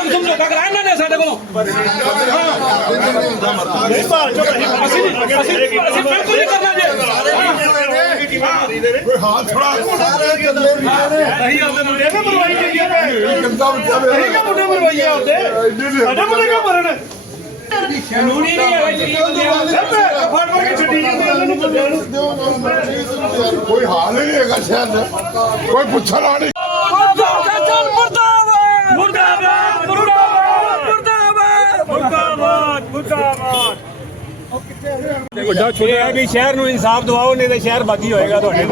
ਤੁਹਾਨੂੰ ਸਮਝੌਤਾ ਕਰਾਇਆ ਇਹਨਾਂ ਨੇ ਸਾਡੇ ਕੋਲੋਂ। ਨਹੀਂ ਭਾਲ ਚੋ ਅਸੀਂ ਅਸੀਂ ਨਹੀਂ ਅਸੀਂ ਅਸੀਂ ਬਿਲਕੁਲ ਨਹੀਂ ਕਰਨਾ ਜੀ। ਕੋਈ ਹਾਲ ਥੋੜਾ ਅਸੀਂ ਆਪਦੇ ਮੁੰਡੇ ਨੇ ਮਰਵਾਈ ਗਈ ਹੈ ਗੰਦਾ ਬੱਚਾ ਅਸੀਂ ਕਾ ਮੁੰਡੇ ਮਰਵਾਈ ਆ ਆਪਦੇ ਸਾਡੇ ਮੁੰਡੇ ਕਾ ਮਰਨ? ਕਾਨੂੰਨੀ ਨਹੀਂ ਹੈਗਾ ਜੀ ਫੜ ਫੜ ਕੇ ਛੱਡੀ ਜਾਂਦੇ ਇਹਨਾਂ ਨੂੰ ਬੰਦਿਆਂ ਨੂੰ। ਕੋਈ ਹਾਲ ਹੀ ਨਹੀਂ ਹੈਗਾ ਸ਼ਹਿਰ ਦਾ। ਕੋਈ ਪੁੱਛਣ ਵਾਲੀ ਮੁਰਦਾਬਾਦ ਵੱਡਾ ਛੁਰਿਆ ਹੈ ਵੀ ਸ਼ਹਿਰ ਨੂੰ ਇਨਸਾਫ ਦਿਵਾਓ ਨਹੀਂ ਤੇ ਸ਼ਹਿਰ ਬਾਗੀ ਹੋਏਗਾ ਤੁਹਾਡੇ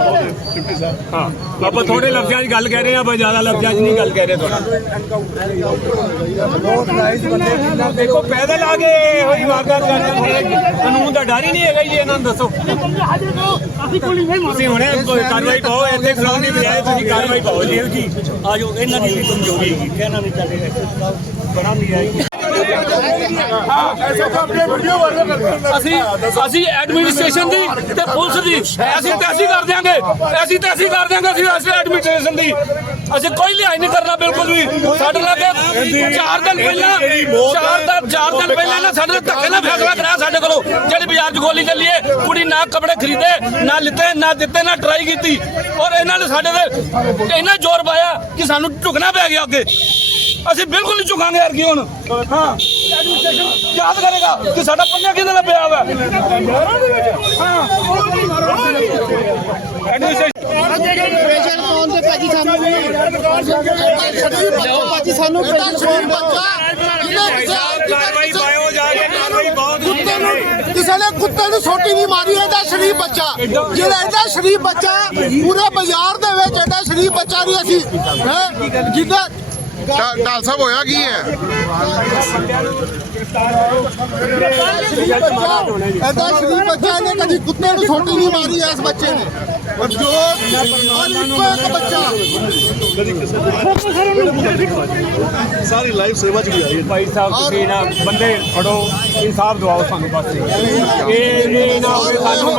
ਹਾਂ ਆਪਾਂ ਥੋੜੇ ਲਫ਼ਜ਼ਾਂ 'ਚ ਗੱਲ ਕਹਿ ਰਹੇ ਆ ਆਪਾਂ ਜ਼ਿਆਦਾ ਲਫ਼ਜ਼ਾਂ 'ਚ ਨਹੀਂ ਗੱਲ ਕਹਿ ਰਹੇ ਤੁਹਾਡਾ। ਦੇਖੋ ਪੈਦਲ ਆ ਕੇ ਵਾਰਦਾਤ ਕਰਦੇ ਨੇ ਕਾਨੂੰਨ ਦਾ ਡਰ ਹੀ ਨਹੀਂ ਹੈਗਾ ਜੀ ਇਹਨਾਂ ਨੂੰ ਦੱਸੋ। ਤੁਸੀਂ ਹੁਣੇ ਕਾਰਵਾਈ ਪਾਓ ਇੱਥੇ ਖਲੋਣ ਦੀ ਬਜਾਏ ਤੁਸੀਂ ਕਾਰਵਾਈ ਪਾਓ ਜੀ। ਆਜੋ ਇਹਨਾਂ ਦੀ ਵੀ ਕਮਜ਼ੋਰੀ ਹੈਗੀ ਕਹਿਣਾ ਨਹੀਂ ਚਾਹਦੇ ਬੜਾ ਨਹੀਂ ਆਏਗੀ ਅਸੀਂ ਅਸੀਂ ਐਡਮਿਨਿਸਟ੍ਰੇਸ਼ਨ ਦੀ ਤੇ ਪੁਲਿਸ ਦੀ। ਅਸੀਂ ਤੇ ਕਰ ਦਿਆਂਗੇ। ਅਸੀਂ ਤੇ ਕਰ ਦਿਆਂਗੇ ਅਸੀਂ ਅਸੀਂ ਐਡਮਿਨਿਸਟ੍ਰੇਸ਼ਨ ਦੀ। ਅਸੀਂ ਕੋਈ ਲਿਹਾਜ਼ ਨਹੀਂ ਕਰਨਾ ਬਿਲਕੁਲ ਵੀ। ਸਾਡੇ ਨਾਲ ਚਾਰ ਦਿਨ ਪਹਿਲਾਂ, ਚਾਰ ਦਿਨ ਚਾਰ ਦਿਨ ਪਹਿਲਾਂ ਨਾ ਸਾਡੇ ਨਾਲ ਧੱਕੇ ਨਾਲ ਫੈਸਲਾ ਕਰਾਇਆ ਸਾਡੇ ਕੋਲੋਂ। ਜਿਹੜੀ ਬਾਜ਼ਾਰ 'ਚ ਗੋਲੀ ਚੱਲੀ ਏ, ਕੁੜੀ ਨਾ ਕੱਪੜੇ ਖਰੀਦੇ, ਨਾ ਲਿੱਤੇ, ਨਾ ਦਿੱਤੇ, ਨਾ ਟਰਾਈ ਕੀਤੀ। ਔਰ ਇਹਨਾਂ ਨੇ ਸਾਡੇ ਤੇ ਇੰਨਾ ਜ਼ੋਰ ਪਾਇਆ ਕਿ ਸਾਨੂੰ ਝੁਕਣਾ ਪੈ ਗਿਆ ਅੱਗੇ। ਅਸੀਂ ਬਿਲਕੁਲ ਨਹੀਂ ਝੁਕਾਂਗੇ ਯਾਰ ਕੀ ਹੁਣ? ਹਾਂ। ਐਡਮਿਨਿਸਟ੍ਰੇਸ਼ਨ ਯਾਦ ਕਰੇਗਾ ਕਿ ਸਾਡਾ ਪੰਜਾ ਕਿਹਦੇ ਨਾਲ ਪਿਆ ਹੋਇਆ ਹਾਂ। ਐਡਮਿਨਿਸਟ੍ਰੇਸ਼ਨ ਪ੍ਰੈਸ਼ਰ ਪਾਉਣ ਤੇ ਭਾਜੀ ਸਾਨੂੰ ਭਾਜੀ ਸਾਨੂੰ ਪ੍ਰੈਸ਼ਰ ਕਾਰਵਾਈ ਪਾਇਓ ਜਾ ਕੇ ਕਾਰਵਾਈ ਬਹੁਤ ਕੁੱਤੇ ਨੂੰ ਕਿਸੇ ਨੇ ਕੁੱਤੇ ਨੂੰ ਸੋਟੀ ਨਹੀਂ ਮਾਰੀ ਇਹਦਾ ਸ਼ਰੀਫ ਬੱਚਾ। ਜਿਹੜਾ ਇਹਦਾ ਸ਼ਰੀਫ ਬੱਚਾ ਪੂਰੇ ਬਾਜ਼ਾਰ ਦੇ ਵਿੱਚ ਇਹਦਾ ਸ਼ਰੀਫ ਬੱਚਾ ਨਹੀਂ ਅਸੀਂ ਹੈ? ਜਿੱਦਾਂ ਡਾਲ ਸਾਹਿਬ ਹੋਇਆ ਕੀ ਹੈ? ਇਹਦਾ ਸ਼ਰੀਫ ਬੱਚਾ ਇਹਨੇ ਕਦੀ ਕੁੱਤੇ ਨੂੰ ਸੋਟੀ ਨਹੀਂ ਮਾਰੀ ਇਸ ਬੱਚੇ ਨੇ। ਪਰ ਜੋ ਇੱਕ ਬੱਚਾ। ਸਾਰੀ ਲਾਈਫ ਸੇਵਾ ਚ ਆਈ ਭਾਈ ਸਾਹਿਬ ਤੁਸੀਂ ਨਾ ਬੰਦੇ ਫੜੋ ਇਨਸਾਫ ਦਿਵਾਓ ਸਾਨੂੰ ਬਸ। ਇਹ ਨਹੀਂ ਨਾ ਸਾਨੂੰ